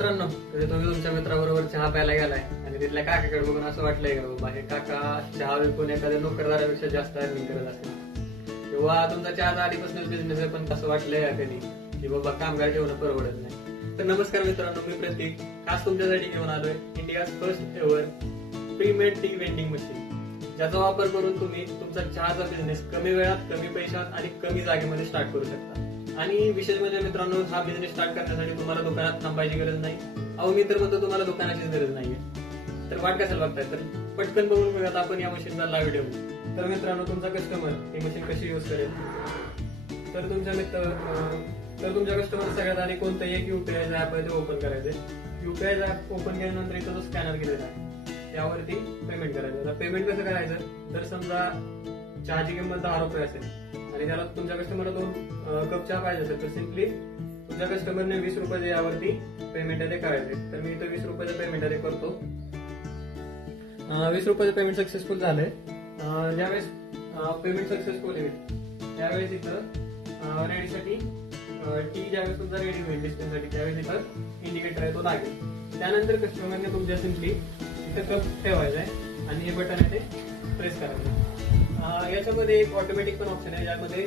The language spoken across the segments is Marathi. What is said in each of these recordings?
मित्रांनो, कधी तुम्ही तुमच्या मित्राबरोबर चहा प्यायला गेलाय आणि तिथल्या काकाकडे बघून असं वाटलंय का बाबा हे काका चहा विकून एखाद्या नोकरदारापेक्षा जास्त अर्निंग करत असेल, किंवा तुमचा चहाचा आधीपासूनच बिझनेस आहे पण असं वाटलंय का कधी की बाबा कामगार ठेवणं परवडत नाही? तर नमस्कार मित्रांनो, मी प्रतीक खास तुमच्यासाठी घेऊन आलोय India's first ever premade T vending machine, ज्याचा वापर करून तुम्ही तुमचा चहाचा बिझनेस कमी वेळात, कमी पैशात आणि कमी जागेमध्ये स्टार्ट करू शकता. आणि विशेष म्हणजे मित्रांनो, हा बिझनेस स्टार्ट करण्यासाठी तुम्हाला दुकानात थांबायची गरज नाही. अहो मी तर म्हणतो तुम्हाला दुकानाचीच गरज नाहीये. तर वाट कशाला बघताय, तर पटकन बघून बघत आपण या मशीनचा लाईव्ह व्हिडिओ. तर मित्रांनो, तुमचा कस्टमर ही मशीन कशी युज करेल, तर तुमच्या कस्टमर सगळ्यात आधी कोणतंही एक युपीआय ऍप आहे ते ओपन करायचे. युपीआय ऍप ओपन केल्यानंतर इथं जो स्कॅनर केलेला आहे त्यावरती पेमेंट करायचं. आता पेमेंट कसं करायचं, तर समजा चहाची किंमत 10 रुपये असेल आणि त्याला तुमच्या कस्टमरला 2 कप चहा पाहिजे असेल, तर सिम्पली तुमच्या कस्टमरने 20 रुपये यावरती पेमेंट आहे ते करायचे. तर मी इथं 20 रुपयाचं पेमेंट आहे ते करतो. 20 रुपयाचं पेमेंट सक्सेसफुल झालंय. ज्यावेळेस पेमेंट सक्सेसफुल होईल त्यावेळेस इथं रेडीसाठी टी ज्यावेळेस तुमचा रेडी होईल डिस्प्लेसाठी त्यावेळेस इथं इंडिकेटर आहे तो लागेल. त्यानंतर कस्टमरने तुमच्या सिम्पली इथं कप ठेवायचा आहे आणि हे बटन आहे ते प्रेस करायचं. याच्यामध्ये एक ऑटोमॅटिक पण ऑप्शन आहे, ज्यामध्ये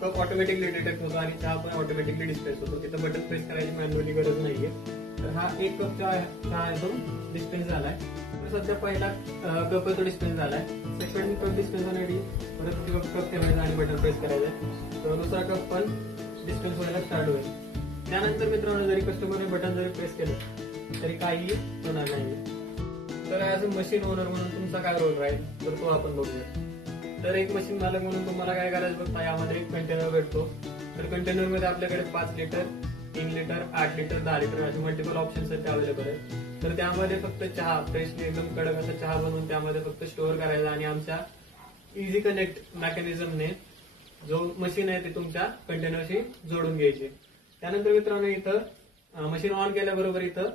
कप ऑटोमॅटिकली डिटेक्ट होतो आणि चहा पण ऑटोमॅटिकली डिस्प्लेस होतो. तिथं बटन प्रेस करायची मॅन्युअली गरज नाहीये. तर हा एक कप चहा आहे तो डिस्पेन्स झालाय. तर सध्या पहिला कप तो डिस्पेन्स झालाय. सेकंड कप डिस्पेन्स होण्यासाठी परत कप ठेवायचा आणि बटन प्रेस करायचं. तर दुसरा कप पण डिस्पेन्स व्हायला स्टार्ट होईल. त्यानंतर मित्रांनो, जरी कस्टमरने बटन जरी प्रेस केलं तरी काही होणार नाही. तर ऍज अ मशीन ओनर म्हणून तुमचा काय रोल राहील, तर तो आपण बघूया. तर एक मशीन मालक म्हणून तुम्हाला काय करायचं बघता, यामध्ये एक कंटेनर भेटतो. तर कंटेनर मध्ये आपल्याकडे 5 लिटर, 3 लिटर, 8 लिटर, 10 लिटर असे मल्टिपल ऑप्शन्स आहेत ते अवेलेबल आहेत. तर त्यामध्ये फक्त चहा फ्रेशली एकदम कडक असा चहा बनवून त्यामध्ये फक्त स्टोअर करायचा आणि आमच्या इझी कनेक्ट मेकॅनिझमने जो मशीन आहे ते तुमच्या कंटेनरशी जोडून घ्यायची. त्यानंतर मित्रांनो, इथं मशीन ऑन केल्याबरोबर इथं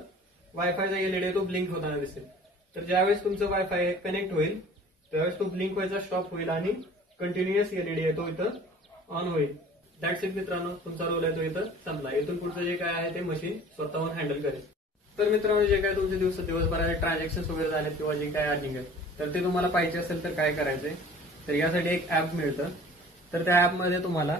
वायफायचा एलईडी आहे तो ब्लिंक होताना दिसेल. तर ज्यावेळेस तुमचं वायफाय कनेक्ट होईल त्यावेळेस तो ब्लिंक व्हायचा स्टॉप होईल आणि कंटिन्युअस एलईडी आहे तो इथं ऑन होईल. दॅट्स इट मित्रांनो, तुमचा रोल आहे तो इथं संपला. इथून पुढचं जे काय आहे ते मशीन स्वतःहून हँडल करेल. तर मित्रांनो, जे काय तुमचे दिवसभराचे ट्रान्झॅक्शन वगैरे झाले किंवा जे काय अर्निंग आहे तर ते तुम्हाला पाहिजे असेल तर काय करायचंय, तर यासाठी एक ऍप मिळतं. तर त्या ऍपमध्ये तुम्हाला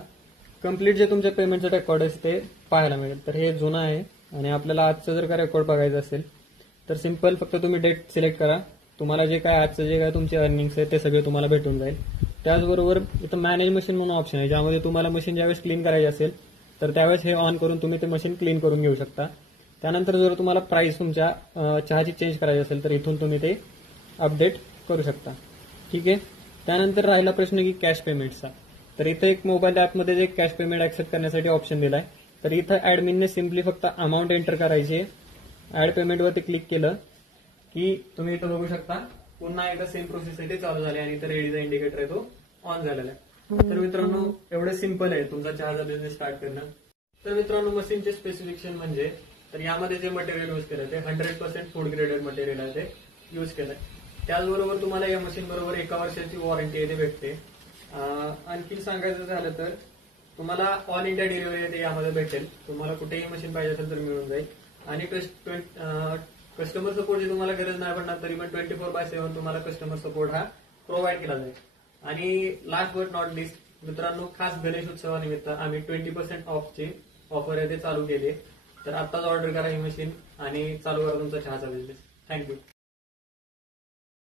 कम्प्लीट जे तुमचे पेमेंटचं रेकॉर्ड आहे ते पाहायला मिळेल. तर हे जुनं आहे आणि आपल्याला आजचं जर का रेकॉर्ड बघायचं असेल तर सिंपल फक्त तुम्ही डेट सिलेक्ट करा. तुम्हाला जे काय आजचं जे काय तुमचे अर्निंग्स आहे ते सगळे तुम्हाला भेटून जाईल. त्याचबरोबर इथं मॅनेज मशीन म्हणून ऑप्शन आहे, ज्यामध्ये तुम्हाला मशीन ज्यावेळेस क्लीन करायची असेल तर त्यावेळेस हे ऑन करून तुम्ही ते मशीन क्लीन करून घेऊ शकता. त्यानंतर जर तुम्हाला प्राइस तुमच्या चहाची चेंज करायची असेल तर इथून तुम्ही ते अपडेट करू शकता. ठीक आहे. त्यानंतर राहिला प्रश्न की कॅश पेमेंटचा. तर इथं एक मोबाईल ऍपमध्ये जे कॅश पेमेंट ऍक्सेप्ट करण्यासाठी ऑप्शन दिलाय. तर इथं ऍडमिनने सिम्पली फक्त अमाऊंट एंटर करायची. ऍड पेमेंटवरती क्लिक केलं की तुम्ही इथं बघू शकता पुन्हा एकदा सेम प्रोसेस आहे ते चालू झाले आणि इथं रेडीचा इंडिकेटर आहे तो ऑन झालेला आहे. तर मित्रांनो, एवढं सिंपल आहे तुमचा चहाचा बिझनेस स्टार्ट करणं. तर मित्रांनो, मशीनचे स्पेसिफिकेशन म्हणजे तर यामध्ये जे मटेरियल यूज केलं ते 100% फूड ग्रेडेड मटेरियल आहे ते यूज केलंय. त्याचबरोबर तुम्हाला या मशीन बरोबर 1 वर्षाची वॉरंटी आहे ते भेटते. आणखी सांगायचं झालं तर तुम्हाला ऑल इंडिया डिलिव्हरी आहे ते यामध्ये भेटेल. तुम्हाला कुठेही मशीन पाहिजे असेल तर मिळून जाईल. आणि कस्टमर सपोर्टची तुम्हाला गरज नाही पडणार, तरी पण 24/7 तुम्हाला कस्टमर सपोर्ट हा प्रोव्हाइड केला जाईल. आणि लास्ट बट नॉट लिस्ट मित्रांनो, खास गणेश उत्सवानिमित्त आम्ही 20% ऑफची ऑफर आहे ते चालू केली. तर आत्ताच ऑर्डर करा ही मशीन आणि चालू करा तुमचा चहाचा बिझनेस. थँक्यू.